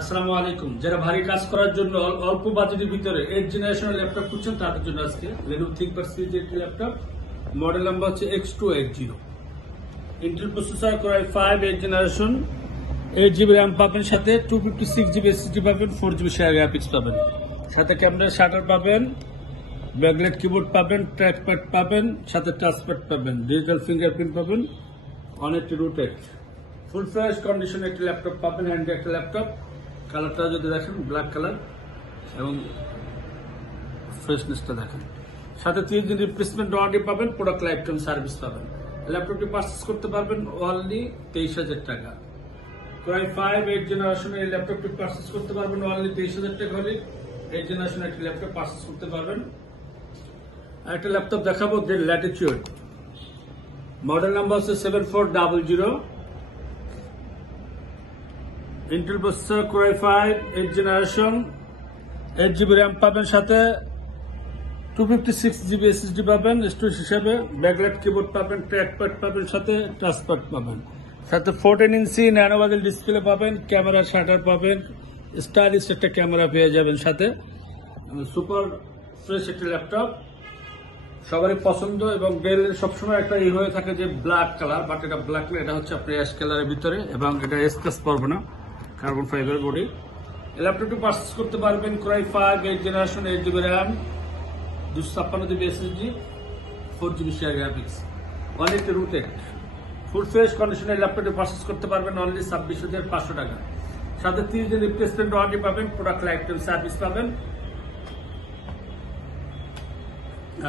আসসালামু আলাইকুম। যারা ভারী কাজ করার জন্য অল্প বাজেটের ভিতরে 8th জেনারেশনের ল্যাপটপ খুঁজছেন তাদের জন্য আজকে Lenovo ThinkPad সিরিজের একটি ল্যাপটপ। মডেল নাম্বার হচ্ছে X280। Intel processor Core i5 8th generation, 8GB RAM পাবেন, সাথে 256GB SSD পাবেন, 4GB শেয়ার গ্রাফিক্স পাবেন, সাথে ক্যামেরা শাটার পাবেন, ব্যাকলাইট কিবোর্ড পাবেন, ট্র্যাকপ্যাড পাবেন, সাথে টাচপ্যাড পাবেন, ডিজিটাল ফিঙ্গারপ্রিন্ট পাবেন, অনেকটি রুটেড ফুল ফ্রেশ কন্ডিশনে একটি ল্যাপটপ পাবেন। হ্যান্ডি একটা ল্যাপটপ, কালারটা যদি দেখেন ব্ল্যাক কালার এবং ফ্রেশনেসটা দেখেন, সাথে 3 দিন রিপ্লেসমেন্ট ওয়ারেন্টি পাবেন, প্রোডাক্ট লাইফ টাইম সার্ভিস পাবেন। ল্যাপটপটি পারচেস করতে পারবেন অনলি 23,000 টাকা। Core i5 8th জেনারেশনের এই ল্যাপটপটি পারচেস করতে পারবেন অনলি 23,000 টাকা হলে 8th জেনারেশনের একটি ল্যাপটপ পারচেস করতে পারবেন। আর একটা ল্যাপটপ দেখাবো, যে ল্যাটিটিউড, মডেল নাম্বার হচ্ছে 7400। Intel processor Core i5 8th generation, 8GB RAM পাবেন, সাথে 256GB SSD পাবেন স্টোরেজ হিসাবে, ব্যাকলাইট কিবোর্ড পাবেন, ট্র্যাকপ্যাড পাবেন, সাথে টাচপ্যাড পাবেন, সাথে 14 ইঞ্চি ন্যানো বাজেল ডিসপ্লে পাবেন, ক্যামেরা শাটার পাবেন, স্টাইলিশ একটা ক্যামেরা পেয়ে যাবেন, সাথে সুপার ফ্রেশ একটি ল্যাপটপ, সবারই পছন্দ। এবং ডেলের সবসময় একটা হয়ে থাকে যে ব্ল্যাক কালার, বাট এটা ব্ল্যাক না, এটা হচ্ছে আপনার অ্যাশ কালারের ভিতরে, এবং এটা স্ক্র্যাচ পড়বে না, কার্বন ফাইবার বডি। ল্যাপটপটি পারচেস করতে পারবেন Core i5 8th generation, 8GB RAM, 256GB SSD, 4GB share graphics, অনেকটি রুটেড ফুল ফ্রেশ কন্ডিশনের ল্যাপটপটি পারচেস করতে পারবেন অনলি 26,500 টাকা, সাথে 30 দিন রিপ্লেসমেন্ট ওয়ারেন্টি পাবেন, প্রোডাক্ট লাইফ টাইম সার্ভিস পাবেন।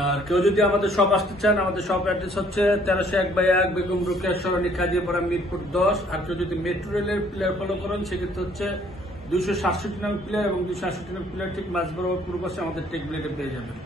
আর কেউ যদি আমাদের শপ আসতে চান, আমাদের শপ অ্যাড্রেস হচ্ছে 1301/1 বেগম রোকেয়া সরণি, কাজিয়াপাড়া, মিরপুর 10। আর কেউ যদি মেট্রো রেলের প্লেয়ার ফলো করেন, সেক্ষেত্রে হচ্ছে 267 নং প্লেয়ার এবং 268 নং প্লেয়ার ঠিক মাঝ বরাবর পূর্ব পাশে আমাদের টেক ব্লেডে পেয়ে যাবেন।